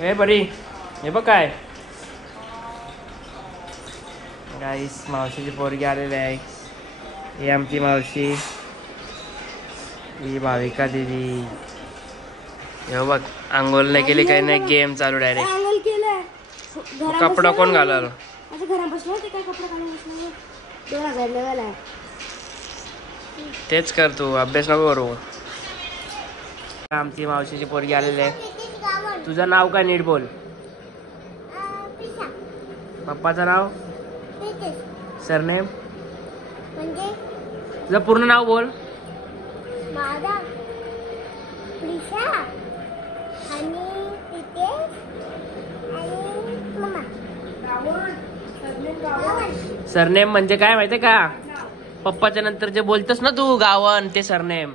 हे बरी हे बघ काय गाईस मावशीची पोरगी आलेली आहे. ही आमची मावशी, ही भाविका दीदी. हे बघ आंघोळ नाही केली काही नाही, गेम चालू डायरेक्ट. कपडा कोण घालाल? तेच कर तू, अभ्यास नको करू. आमची मावशीची पोरगी आलेली आहे. तुझं नाव काय नीट बोल. पप्पाचं नाव, सरनेम, तुझं पूर्ण नाव बोल. सरनेम म्हणजे काय माहितीये का? पप्पाच्या नंतर जे बोलतोस ना तू गावन, ते सरनेम.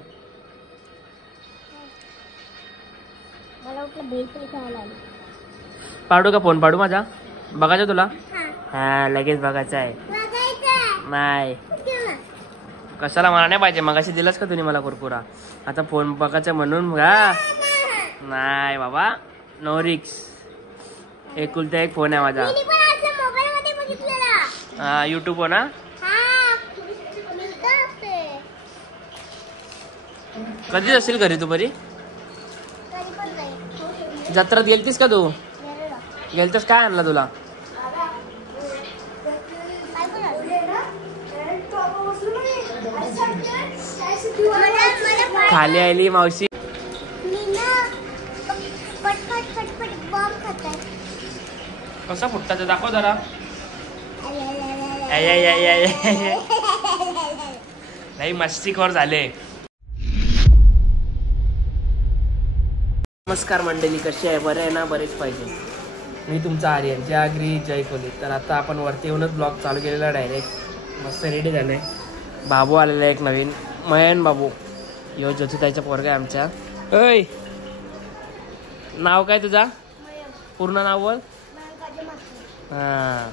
पाडू का फोन? पाडू माझा? बघायचं तुला? हा लगेच बघायचं आहे. नाही कशाला, मला नाही पाहिजे. मगाशी दिलास का तुम्ही मला कुरकुरा? आता फोन बघायचा म्हणून का? नाही बाबा, नो रिक्स. एकुलता एक फोन आहे माझा. हा युट्यूब हो ना. कधी असेल घरी तू? बरी जत्रात गेलतीस का तू? गेलतीस, काय आणला तुला? खाली आली मावशी. कसा फुटता ते दाखव जरा. नाही मस्तीखोर झाले. नमस्कार मंडळी, कशी आहे? बरं आहे ना? बरेच पाहिजे. मी तुमचा आर्यन, जय आगरी जय कोली. तर आता आपण वरती येऊनच ब्लॉग चालू केलेला डायरेक्ट. मस्त रेडी झाले. बाबू आलेला एक नवीन, मयन बाबू. यो ज्योतिताईचा पोरगा आहे आमच्या. ओय नाव काय तुझा? पूर्ण नाव बोल. हा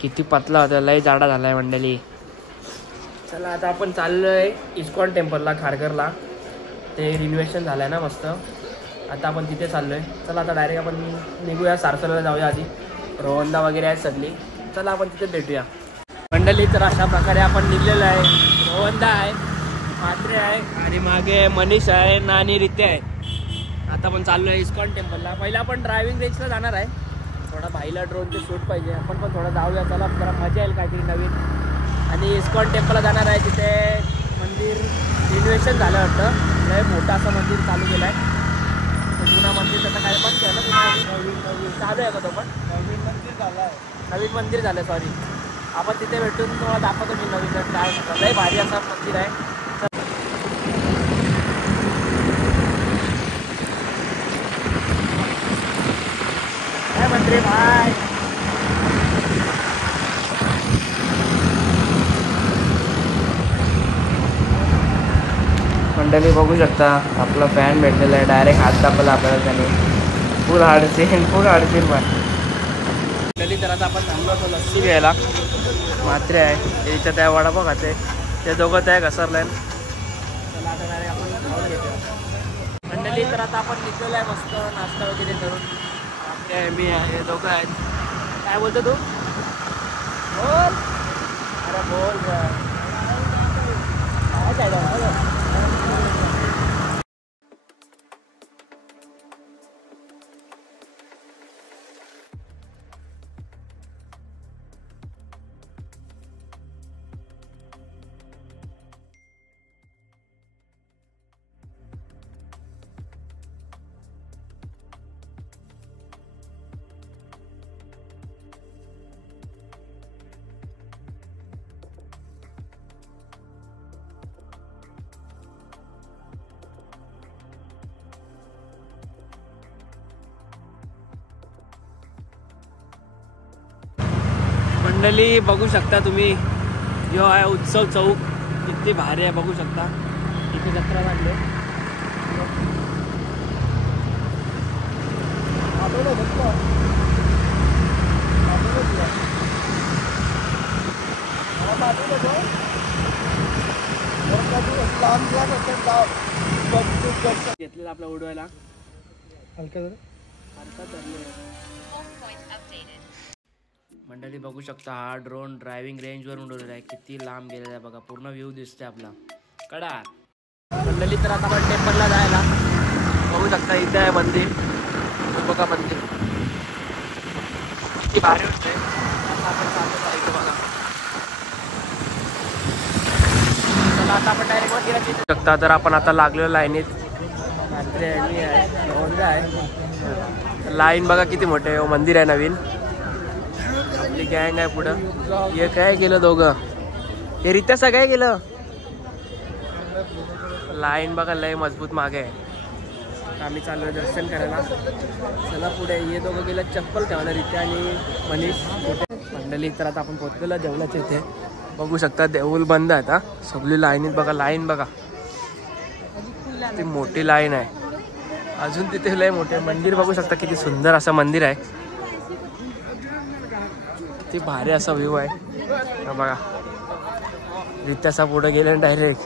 किती पतला होता, लय जाडा झालाय मंडळी. चला आता आपण चाललोय इस्कॉन टेम्पलला, खारघरला. ते रिनोव्हेशन झालंय ना मस्त. आता आपण तिथे चाललोय. चला आता डायरेक्ट आपण निघूया, सारसलला जाऊया. आधी रोहंदा वगैरे आहेत सगळी. चला आपण तिथे भेटूया मंडळी. तर अशा प्रकारे आपण निघलेलो आहे. रोहंदा आहे, मात्रे आहे आणि मागे मनीष आहे, नानी, रित्या आहे. आता आपण चाललोय इस्कॉन टेम्पलला. पहिला आपण ड्रायव्हिंग रेंजला जाणार आहे. थोडा भाईला ड्रोनचे शूट पाहिजे, आपण पण थोडं जाऊया. चला जरा मजा येईल काहीतरी नवीन. आणि इस्कॉन टेम्पलला जाणार आहे. तिथे मंदिर रिनोव्हेशन झालं वाटतं. लय मोठं असं मंदिर चालू केलं आहे. जुना मंदिर त्याचं काय पण केलं नवीन चालू आहे का? तो पण नवीन मंदिर झालं आहे. नवीन मंदिर झालं, सॉरी. आपण तिथे भेटून तुम्हाला दाखवतो मी नवीन काय. लय भारी असं मंदिर आहे. काय मंदिर भाई. मंडळी बघू शकता, आपला फॅन भेटलेला आहे. डायरेक्ट हात दाखवला आपल्याला त्याने. फुल हार्डसीन मंडळी. तर आता आपण थांबलो होतो लस्सी घ्यायला. मात्रे आहे त्याच्या, त्या वडापाव खाते. ते दोघं त्या घसरलाय. चला आता डायरेक्ट आपण खाऊन घेतो मंडळी. तर आता आपण निघलेलो आहे मस्त नाश्ता वगैरे करून. मात्रे मी आहे, दोघं आहेत. काय बोलतो तू? बोल. अरे बोल काय मंडळी बघू शकता तुम्ही. जो आहे उत्सव चौक, किती भारी आहे बघू शकता. इथे जत्रा लागले. घेतलेला आपला उडवायला हलका जरा. मंडळी बघू शकता हा ड्रोन ड्रायव्हिंग रेंजवर उडवलेला आहे. किती लांब गेलेला आहे बघा. पूर्ण व्ह्यू दिसते आपला कडा. मंडळी तर आता आपण टेम्पलला जायला बघू शकता. इथे आहे मंदिर. बघा मंदिर किती भारी होते. आता आपण डायरेक्ट मंदिरात येऊ शकता. तर आपण आता लागलेलो लाईनीत. लाईन बघा किती मोठे. मंदिर आहे नवीन. आपली गँग आहे पुढं. हे काय केलं दोघं. हे रित्या सगळं केलं. लाईन बघा लय मजबूत मागे आहे. आम्ही चाललोय दर्शन करायला. चला पुढे. हे दोघं गेलं चप्पल ठेवायला रित्या आणि मनीष. मंडळी तर आता आपण पोहोचलेलो देवळाच्या इथे. बघू शकता देऊळ बंद आहे. आता सगळी लाईनीत बघा. लाईन बघा ती मोठी लाईन आहे. अजून तिथे लय मोठे मंदिर बघू शकता. किती सुंदर असं मंदिर आहे. किती भारी असा व्ह्यू आहे बघा. रित्यासा पुढे गेले डायरेक्ट.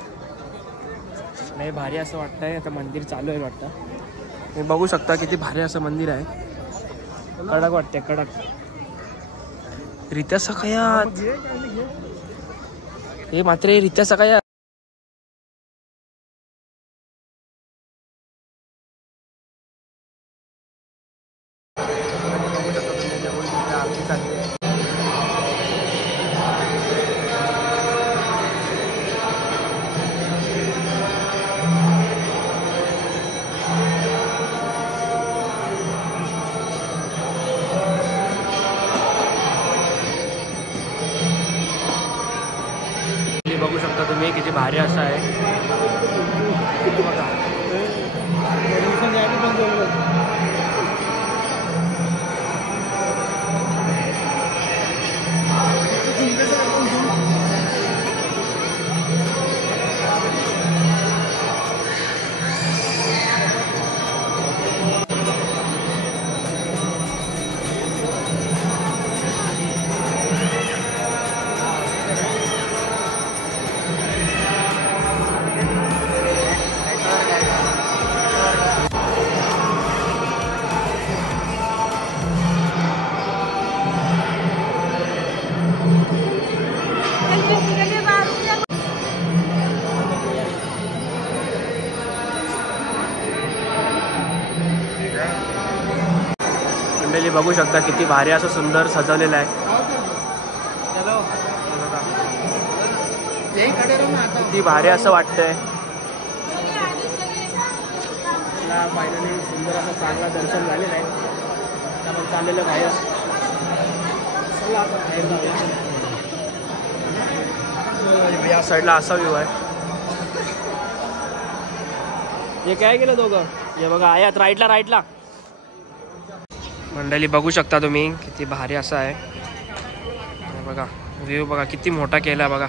नाही भारी असं वाटतंय. आता मंदिर चालू आहे वाटतं. हे बघू शकता किती भारी असं मंदिर आहे. कडक वाटते कडक. रित्या सकाळी हे मात्र रित्या सकाळी बघू शकता तुम्ही किती भारी असं आहे. मंडळी बघू शकता किती भारी असं सुंदर सजवलेलं आहे. किती भारी असं वाटतंय. फायनली सुंदर असं चांगला दर्शन झालेलं आहे. आपण चाललेलं बाहेर. चला आपण बाहेर जाऊया. या साईडला असा व्ह्यू आहे. हे काय केलं दोघं. हे बघा आयात राईटला राईटला. मंडळी बघू शकता तुम्ही किती भारी असं आहे. बघा व्ह्यू बघा किती मोठा केला बघा.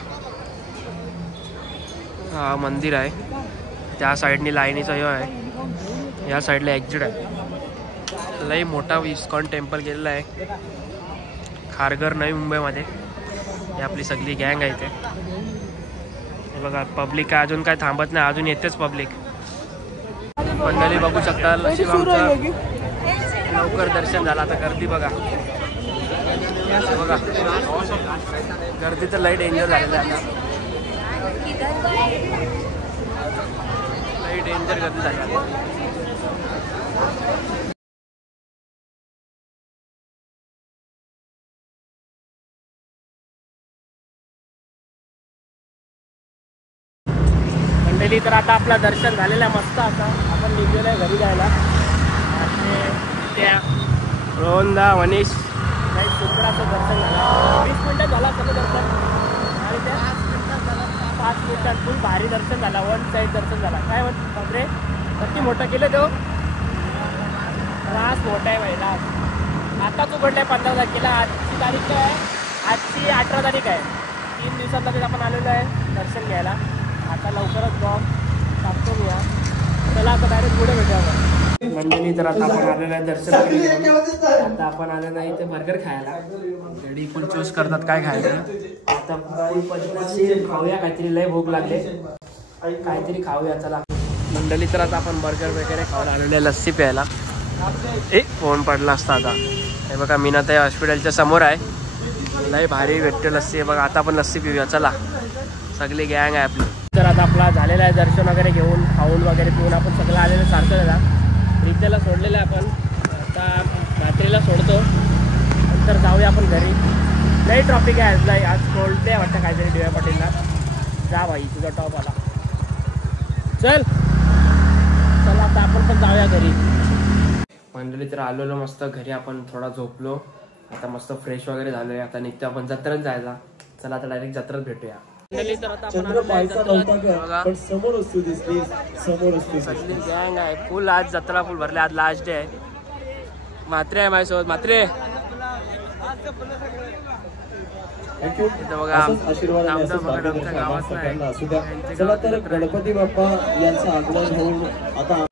हा मंदिर आहे. त्या साईडनी लाईनीचा हे आहे. या साईडला एक्झिट आहे. लई मोठा इस्कॉन टेम्पल गेलेला आहे. खारघर नवी मुंबईमध्ये. ही आपली सगळी गँग आहे इथे. हे बघा पब्लिक काय अजून काय थांबत नाही. अजून येतेच पब्लिक. मंडळी बघू शकता लवकर दर्शन झालं. आता गर्दी बघा. बघा गर्दी तर लई डेंजर झालेलं आहे. आता लई डेंजर गर्दी झाली आता. मंडळी तर आता आपला दर्शन झालेलं आहे मस्त. आता आपण निघलेलं आहे घरी जायला. त्या रोहनदा मनीष काही सुंदर असं दर्शन झालं. 20 मिनिटं झाला सगळं दर्शन. आणि त्या 5 मिनिटात फुल भारी दर्शन झाला. वन साईड दर्शन झाला. काय म्हणत बापरे किती मोठं केलं तो. रास मोठा आहे महिला. आताच उघडलं आहे 15 तारखेला. आजची तारीख काय आहे. आजची 18 तारीख आहे. 3 दिवसांमध्ये आपण आलेलो आहे दर्शन घ्यायला. आता लवकरच ब्लॉग टाकतो मी. चला आता डायरेक्ट पुढे भेटावं. मंडळी तर आता आपण आलेलं आहे दर्शन. आता आपण आलेलं आहे इथे बर्गर खायला. गडी फुल चूज करतात काय खायचं. आता खाऊया काहीतरी. लय भूक लागले. काहीतरी खाऊया चला. मंडळी तर आता आपण बर्गर वगैरे खायला आलेलं आहे. लस्सी प्यायला. फोन पडला असता आता. हे बघा मीनाताई हॉस्पिटलच्या समोर आहे. लय भारी भेटते लस्सी. बघा आता आपण लस्सी पिऊया. चला सगळी गँग आहे आपली. तर आता आपला झालेला आहे दर्शन वगैरे घेऊन खाऊन वगैरे पिऊन आपण सगळं आलेलं सारखं झाला. रित्याला सोडलेलं आहे आपण. आता रात्रीला सोडतो नंतर जाऊया आपण घरी. लई ट्रॉफिक आहे आज. आज सोडते वाटतं काहीतरी डी वाय पाटीलला. जा भाई तुझा टॉप आला. चल चला आता आपण पण जाऊया घरी. मंडळी तर आलेलो मस्त घरी. आपण थोडा झोपलो. आता मस्त फ्रेश वगैरे झालोय. आता निघतो आपण जत्रात जायला. चला आता डायरेक्ट जत्रात भेटूया. तर आता आपण गँग आहे फुल. आज जत्रा फुल भरले. आज लास्ट डे आहे. म्हात्रे आहे माझ्यासोबत. म्हात्रे बघा आमच्या गावात नाही. चला तर गणपती बाप्पा यांचं आगमन होऊन आता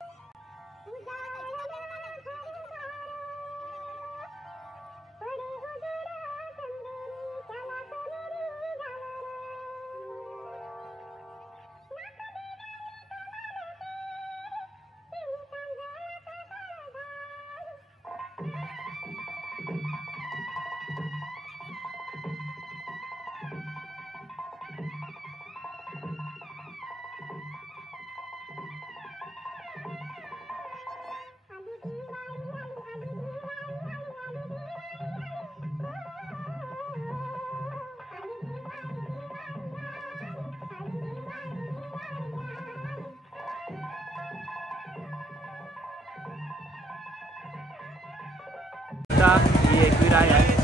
ही एकविराय आहे.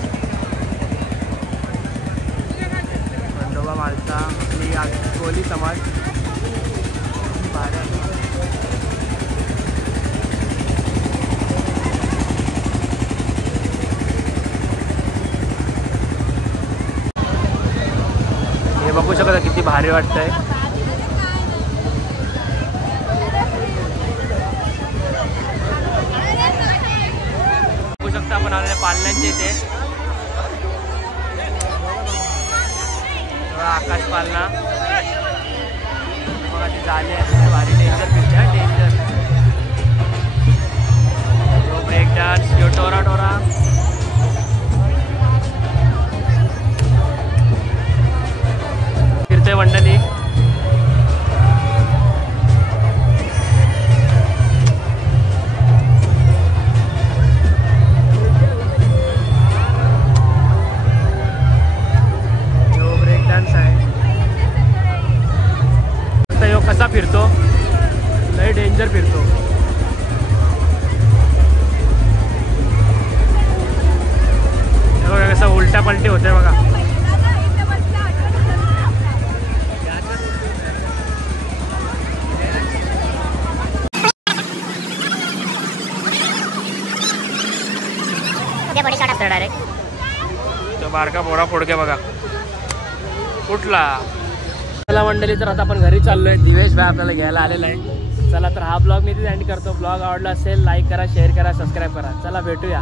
खंडोबा मालचा आपली कोली समाज. हे बघू शकता किती भारी वाटतंय. आपण आलेले पालण्यांचे इथे. आकाश पालना बघा ती झाली आहे. भारी डेंजर फिरते. Danger break dance. टोरा टोरा फिरते मंडळी. कसा फिरतो. लय डेंजर फिरतो. बघा कसं उलटा पलटी होते बघा. डायरेक्ट तो बारका बोरा फोडके बघा कुठला. चला मंडळी तर आता आपण घरी चाललोय. दिवेश भाई आपल्याला घ्यायला आलेला आहे. चला तर हा ब्लॉग मी तिथे एंड करतो. ब्लॉग आवडला असेल लाईक करा, शेअर करा, सबस्क्राईब करा. चला भेटूया.